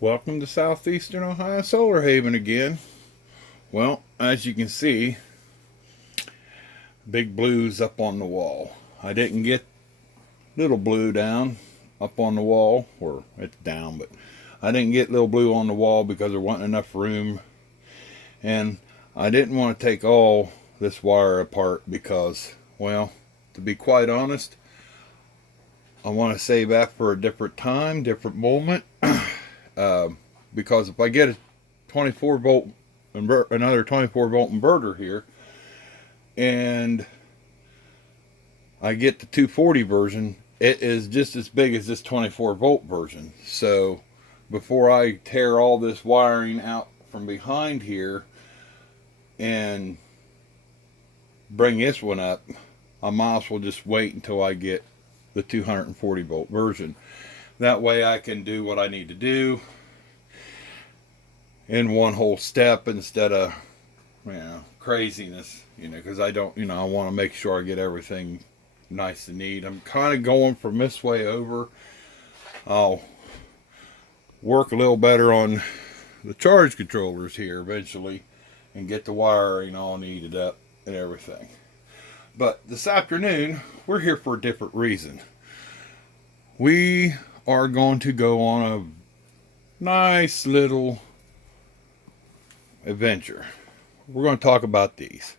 Welcome to Southeastern Ohio Solar Haven again. Well, as you can see, big blue's up on the wall. I didn't get little blue down up on the wall, or it's down, but I didn't get little blue on the wall because there wasn't enough room. And I didn't want to take all this wire apart because, well, to be quite honest, I want to save that for a different time, different moment. Because if I get a 24 volt another 24 volt inverter here, and I get the 240 version, it is just as big as this 24 volt version. So before I tear all this wiring out from behind here and bring this one up, I might as well just wait until I get the 240 volt version. That way I can do what I need to do in one whole step instead of, craziness, because I don't, I want to make sure I get everything nice and neat. I'm kind of going from this way over. I'll work a little better on the charge controllers here eventually and get the wiring all neated up and everything. But this afternoon, we're here for a different reason. We are going to go on a nice little adventure. We're going to talk about these.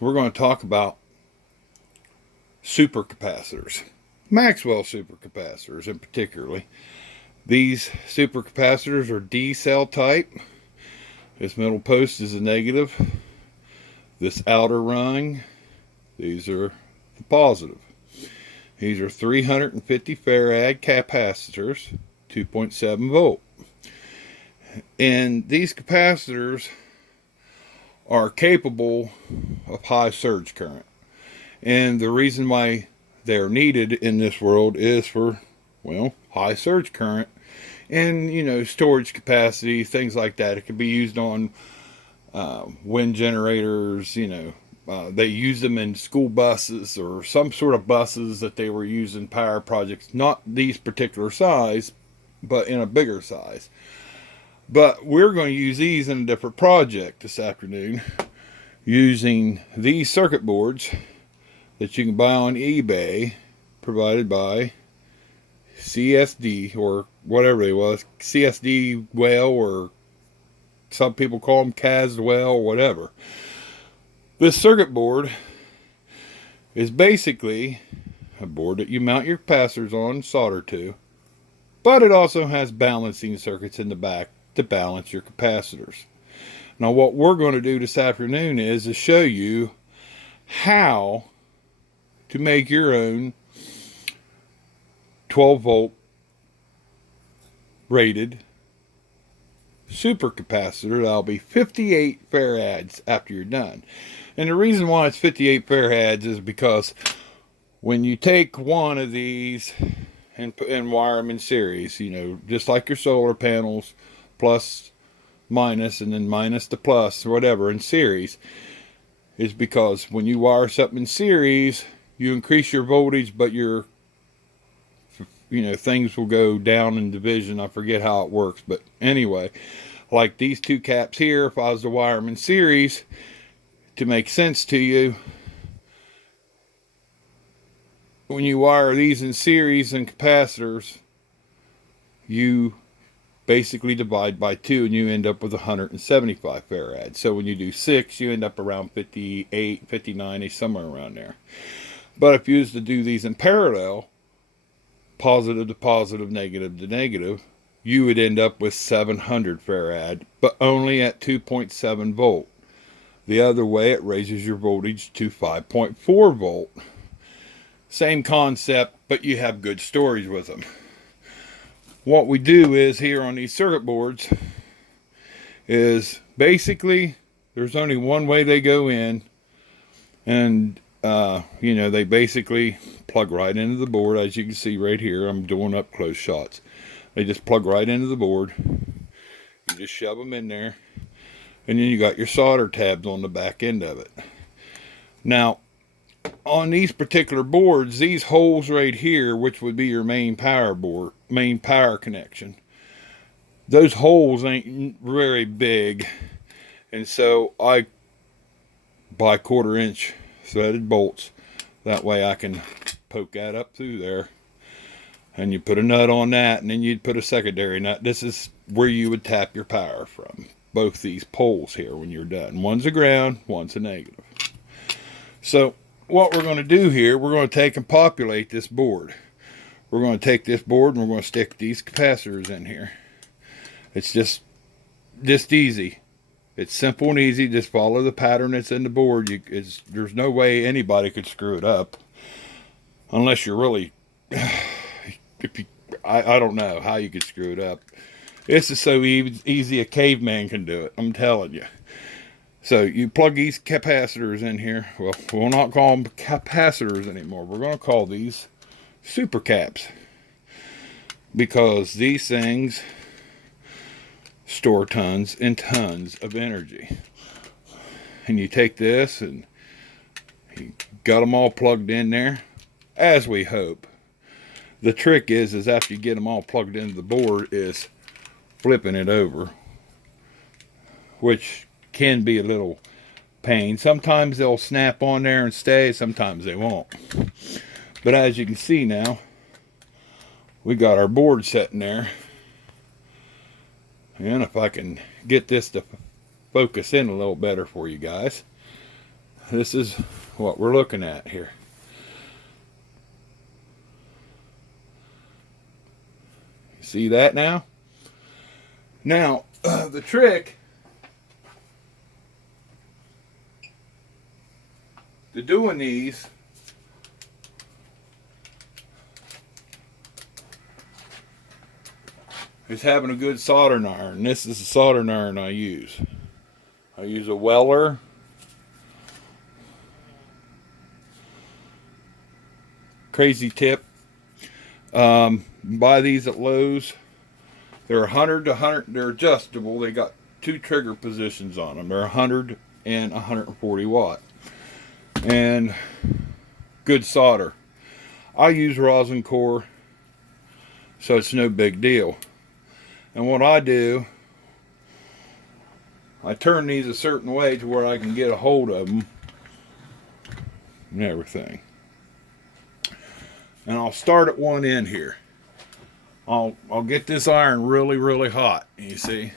We're going to talk about super capacitors, Maxwell super capacitors in particularly. These super capacitors are D cell type. This middle post is a negative. This outer ring, these are the positive. These are 350 farad capacitors, 2.7 volt. And these capacitors are capable of high surge current. And the reason why they're needed in this world is for, high surge current and, storage capacity, things like that. It could be used on wind generators, they use them in school buses or some sort of buses that they were using power projects, not these particular size, but in a bigger size. But we're going to use these in a different project this afternoon using these circuit boards that you can buy on eBay, provided by CSD or whatever it was, CSD well, or some people call them Caswell or whatever. This circuit board is basically a board that you mount your capacitors on, solder to, but it also has balancing circuits in the back to balance your capacitors. Now what we're going to do this afternoon is show you how to make your own 12 volt rated super capacitor that'll be 58 farads after you're done. And the reason why it's 58 farads is because when you take one of these and wire them in series, just like your solar panels, plus, minus, and then minus to plus, or whatever, in series, is because when you wire something in series, you increase your voltage, but your, things will go down in division. I forget how it works, but anyway, like these two caps here, if I was to wire them in series, to make sense to you, when you wire these in series and capacitors, you basically divide by 2 and you end up with 175 farads. So when you do 6, you end up around 58, 59, somewhere around there. But if you was to do these in parallel, positive to positive, negative to negative, you would end up with 700 farad, but only at 2.7 volt. The other way, it raises your voltage to 5.4 volt. Same concept, but you have good storage with them. What we do is here on these circuit boards is basically there's only one way they go in, and they basically plug right into the board. As you can see right here, I'm doing up close shots. They just plug right into the board. You just shove them in there, and then you got your solder tabs on the back end of it. Now on these particular boards, these holes right here, which would be your main power connection, those holes ain't very big, and so I buy 1/4 inch threaded bolts. That way I can poke that up through there, and you put a nut on that, and then you'd put a secondary nut. This is where you would tap your power from, both these poles here when you're done. One's a ground, one's a negative. So what we're going to do here, we're going to take and populate this board. We're going to take this board and we're going to stick these capacitors in here. It's just easy. It's simple and easy. Just follow the pattern that's in the board. There's no way anybody could screw it up, unless you're really, I don't know how you could screw it up. This is so easy a caveman can do it, I'm telling you. So you plug these capacitors in here. Well, we'll not call them capacitors anymore. We're going to call these super caps, because these things store tons and tons of energy. And you take this and you got them all plugged in there, as we hope. The trick is after you get them all plugged into the board, is flipping it over, which can be a little pain. Sometimes they'll snap on there and stay, sometimes they won't. But as you can see now, we got our board sitting there. And if I can get this to focus in a little better for you guys, this is what we're looking at here. You see that now? Now, the trick to doing these is having a good soldering iron. This is the soldering iron I use. I use a Weller Crazy Tip. Buy these at Lowe's. They're 100 to 100. They're adjustable. They got 2 trigger positions on them. They're 100 and 140 watt, and good solder. I use rosin core, so it's no big deal. And what I do, I turn these a certain way to where I can get a hold of them and everything. And I'll start at one end here. I'll get this iron really hot. You see,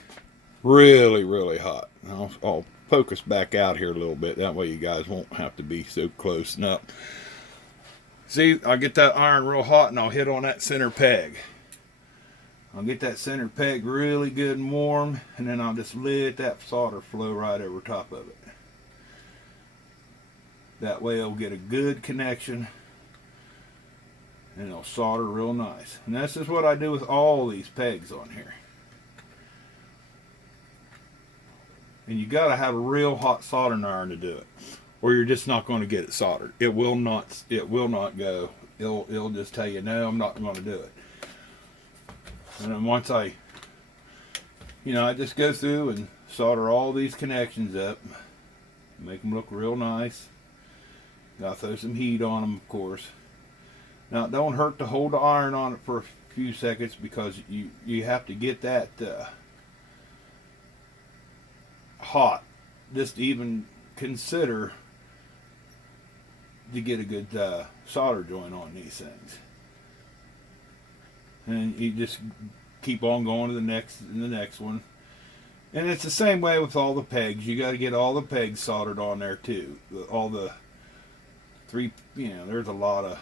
really hot. I'll focus back out here a little bit. That way you guys won't have to be so close. Now, see, I'll get that iron real hot and I'll hit on that center peg. I'll get that center peg really good and warm, and then I'll just let that solder flow right over top of it. That way it'll get a good connection and it'll solder real nice. And this is what I do with all these pegs on here. And you got to have a real hot soldering iron to do it, or you're just not going to get it soldered. It will not go. It'll just tell you, no, I'm not going to do it. And then once I just go through and solder all these connections up, make them look real nice. Gotta throw some heat on them, of course. Now, it don't hurt to hold the iron on it for a few seconds, because you have to get that hot, just to even consider to get a good solder joint on these things. And you just keep on going to the next and the next one. And it's the same way with all the pegs. You got to get all the pegs soldered on there too. All the 3, there's a lot of,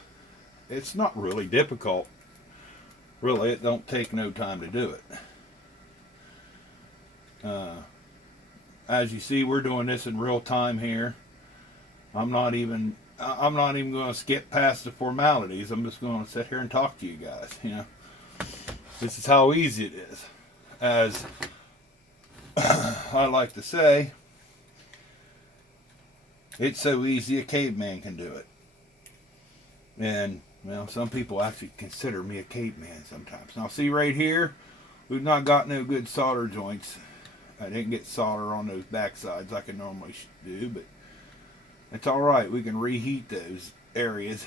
it's not really difficult. Really, it don't take no time to do it. As you see, we're doing this in real time here. I'm not even going to skip past the formalities. I'm just going to sit here and talk to you guys, This is how easy it is. As I like to say, it's so easy a caveman can do it. And, some people actually consider me a caveman sometimes. Now, see right here, we've not got no good solder joints. I didn't get solder on those back sides like I normally do, but it's alright. We can reheat those areas.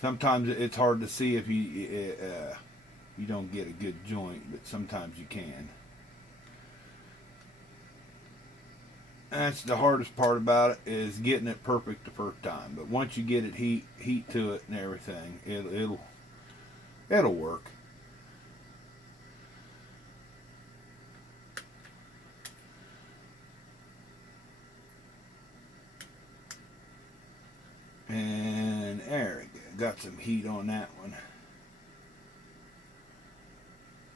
Sometimes it's hard to see if you don't get a good joint, but sometimes you can. That's the hardest part about it, is getting it perfect the first time. But once you get it heat to it and everything, it'll work. And there we go. Got some heat on that one.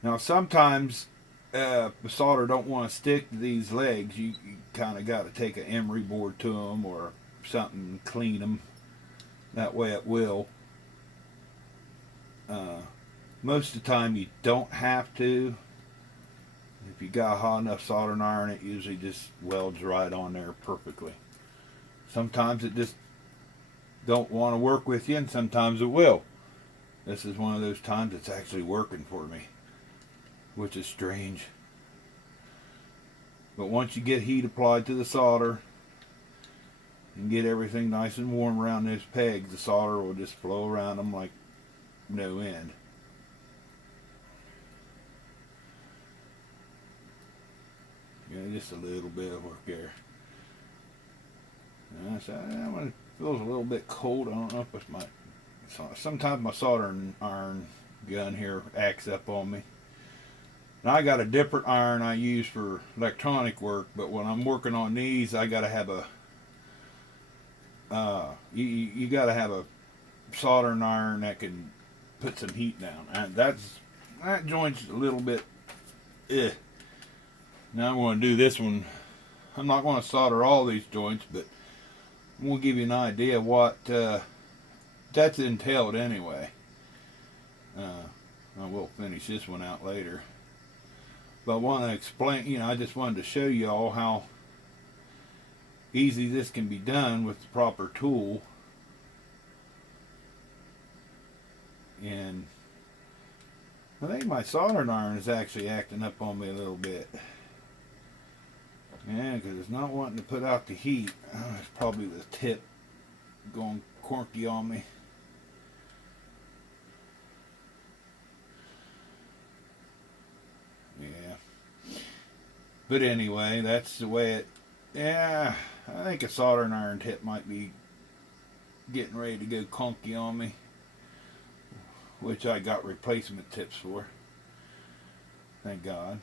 Now sometimes the solder don't want to stick to these legs. You kind of got to take an emery board to them or something and clean them. That way it will. Most of the time you don't have to. If you got a hot enough soldering iron, it usually just welds right on there perfectly. Sometimes it just don't want to work with you, and sometimes it will. This is one of those times it's actually working for me, which is strange. But once you get heat applied to the solder and get everything nice and warm around those pegs, the solder will just flow around them like no end. Just a little bit of work there. So that one feels a little bit cold. I don't know if it's my... Sometimes my soldering iron gun here acts up on me. Now I got a different iron I use for electronic work, but when I'm working on these, I got to have a... you got to have a soldering iron that can put some heat down. And that joint's a little bit... Now I'm going to do this one. I'm not going to solder all these joints, but I'm going to give you an idea of what that's entailed anyway. I will finish this one out later. But I want to explain, I just wanted to show you all how easy this can be done with the proper tool. And I think my soldering iron is actually acting up on me a little bit. Yeah, because it's not wanting to put out the heat. It's probably the tip going corky on me. Yeah. But anyway, that's the way it... Yeah, I think a soldering iron tip might be getting ready to go conky on me, which I got replacement tips for. Thank God.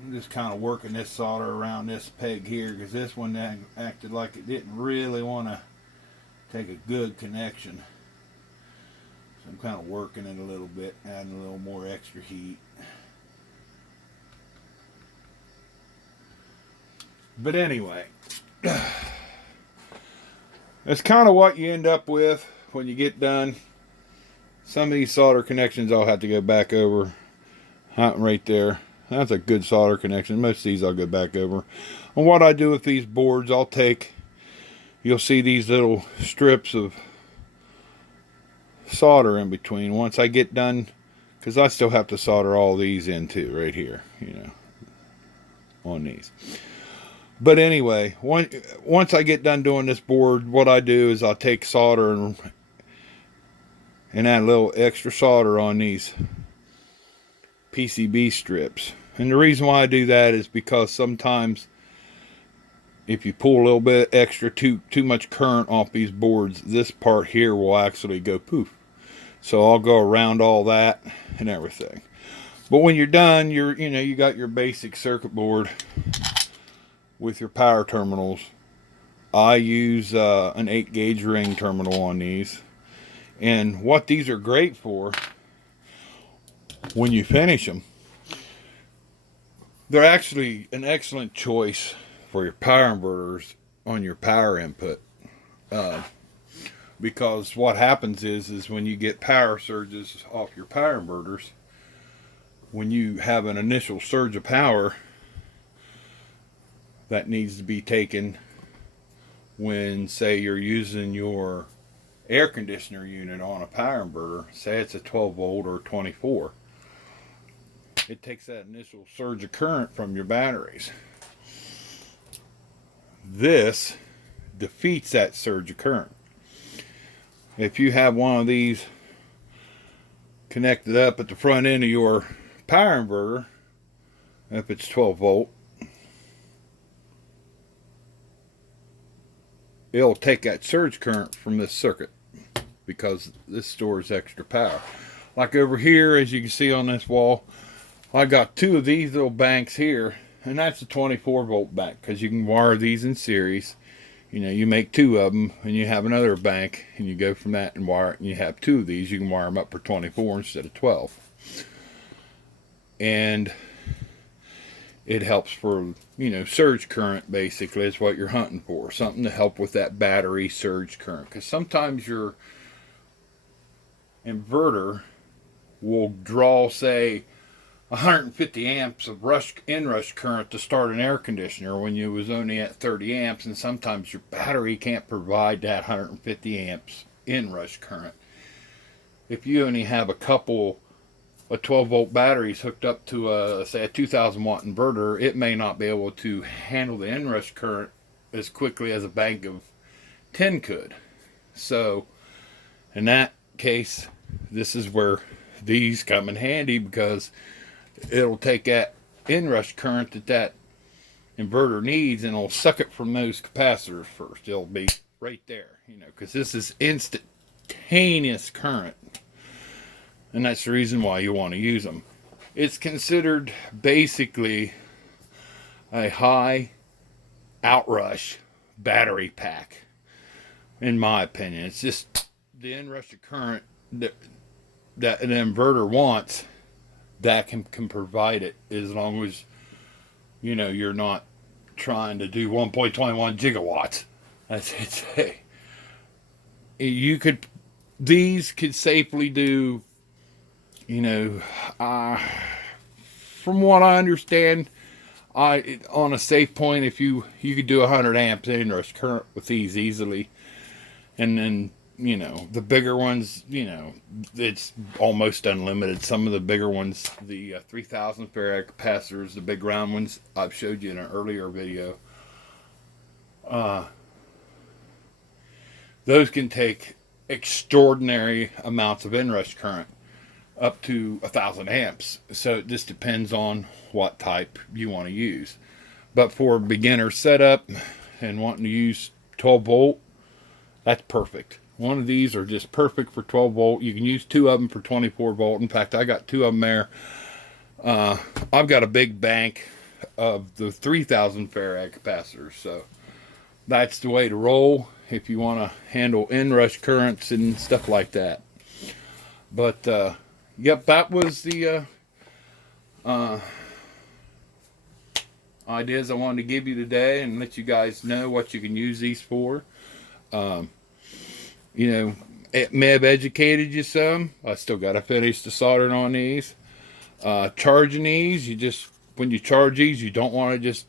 I'm just kind of working this solder around this peg here, because this one acted like it didn't really want to take a good connection. So I'm kind of working it a little bit, adding a little more extra heat. But anyway, that's kind of what you end up with when you get done. Some of these solder connections I'll have to go back over. Hot right there. That's a good solder connection. Most of these I'll go back over. And what I do with these boards, I'll take, you'll see these little strips of solder in between. Once I get done, because I still have to solder all these in too, right here, on these. But anyway, once I get done doing this board, what I do is I'll take solder and add a little extra solder on these PCB strips. And the reason why I do that is because sometimes if you pull a little bit extra too much current off these boards, this part here will actually go poof. So I'll go around all that and everything. But when you're done, you got your basic circuit board with your power terminals. I use an 8-gauge ring terminal on these. And what these are great for, when you finish them, they're actually an excellent choice for your power inverters on your power input. Because what happens is when you get power surges off your power inverters, when you have an initial surge of power that needs to be taken when, say, you're using your air conditioner unit on a power inverter, say it's a 12 volt or 24, it takes that initial surge of current from your batteries. This defeats that surge of current. if you have one of these connected up at the front end of your power inverter, if it's 12 volt, it'll take that surge current from this circuit because this stores extra power. Like over here, as you can see on this wall, I got two of these little banks here, and that's a 24 volt bank because you can wire these in series. You know, you make two of them and you have another bank, and you go from that and wire it, and you have two of these. You can wire them up for 24 instead of 12. And it helps for, you know, surge current basically is what you're hunting for. Something to help with that battery surge current. Because sometimes your inverter will draw, say, 150 amps of inrush current to start an air conditioner when you was only at 30 amps, and sometimes your battery can't provide that 150 amps inrush current. If you only have a couple of 12 volt batteries hooked up to a, say, a 2000 watt inverter, it may not be able to handle the inrush current as quickly as a bank of 10 could. So in that case, this is where these come in handy, because it'll take that inrush current that inverter needs, and it'll suck it from those capacitors first. It'll be right there, you know, because this is instantaneous current, and that's the reason why you want to use them. It's considered basically a high outrush battery pack, in my opinion. It's just the inrush of current that an inverter wants, that can provide it, as long as, you know, you're not trying to do 1.21 gigawatts. That's it. These could safely do, you know, from what I understand, on a safe point, if you could do 100 amps inrush current with these easily. And then, you know, the bigger ones, you know, it's almost unlimited. Some of the bigger ones, the 3000 farad capacitors, the big round ones, I've showed you in an earlier video. Those can take extraordinary amounts of inrush current, up to 1000 amps. So it just depends on what type you want to use. But for a beginner setup and wanting to use 12 volt, that's perfect. One of these are just perfect for 12 volt. You can use two of them for 24 volt. In fact, I got two of them there. I've got a big bank of the 3000 farad capacitors. So that's the way to roll if you want to handle inrush currents and stuff like that. But, yep, that was the ideas I wanted to give you today, and let you guys know what you can use these for. You know, it may have educated you some. I still got to finish the soldering on these. Charging these, when you charge these, you don't want to just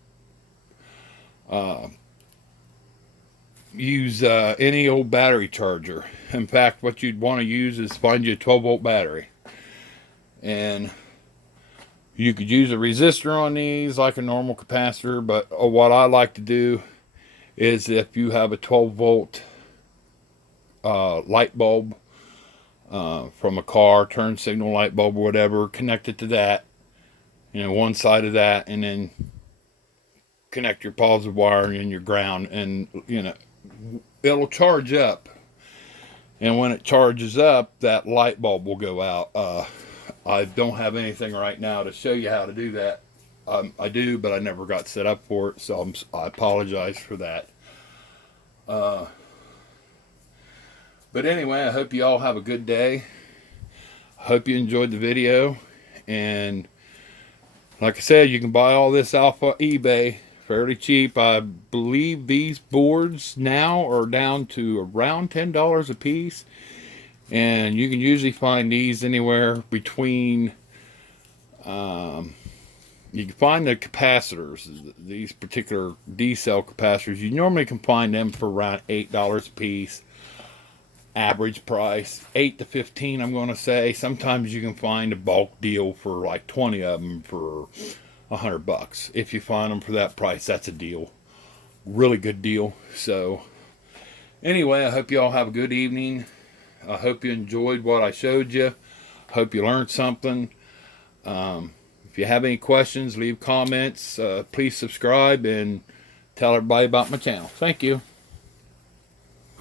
use any old battery charger. In fact, what you'd want to use is find you a 12 volt battery. And you could use a resistor on these like a normal capacitor, but what I like to do is, if you have a 12 volt light bulb from a car, turn signal light bulb or whatever, connect it to that, you know, one side of that, and then connect your positive wire and your ground, and, you know, it'll charge up. And when it charges up, that light bulb will go out. I don't have anything right now to show you how to do that. I do, but I never got set up for it, so I apologize for that. But anyway, I hope you all have a good day. I hope you enjoyed the video. And like I said, you can buy all this off of eBay fairly cheap. I believe these boards now are down to around $10 a piece. And you can usually find these anywhere between, you can find the capacitors, these particular D-cell capacitors. You normally can find them for around $8 a piece. Average price, 8 to 15, I'm going to say. Sometimes you can find a bulk deal for like 20 of them for $100. If you find them for that price, that's a deal. Really good deal. So, anyway, I hope you all have a good evening. I hope you enjoyed what I showed you. Hope you learned something. If you have any questions, leave comments. Please subscribe and tell everybody about my channel. Thank you.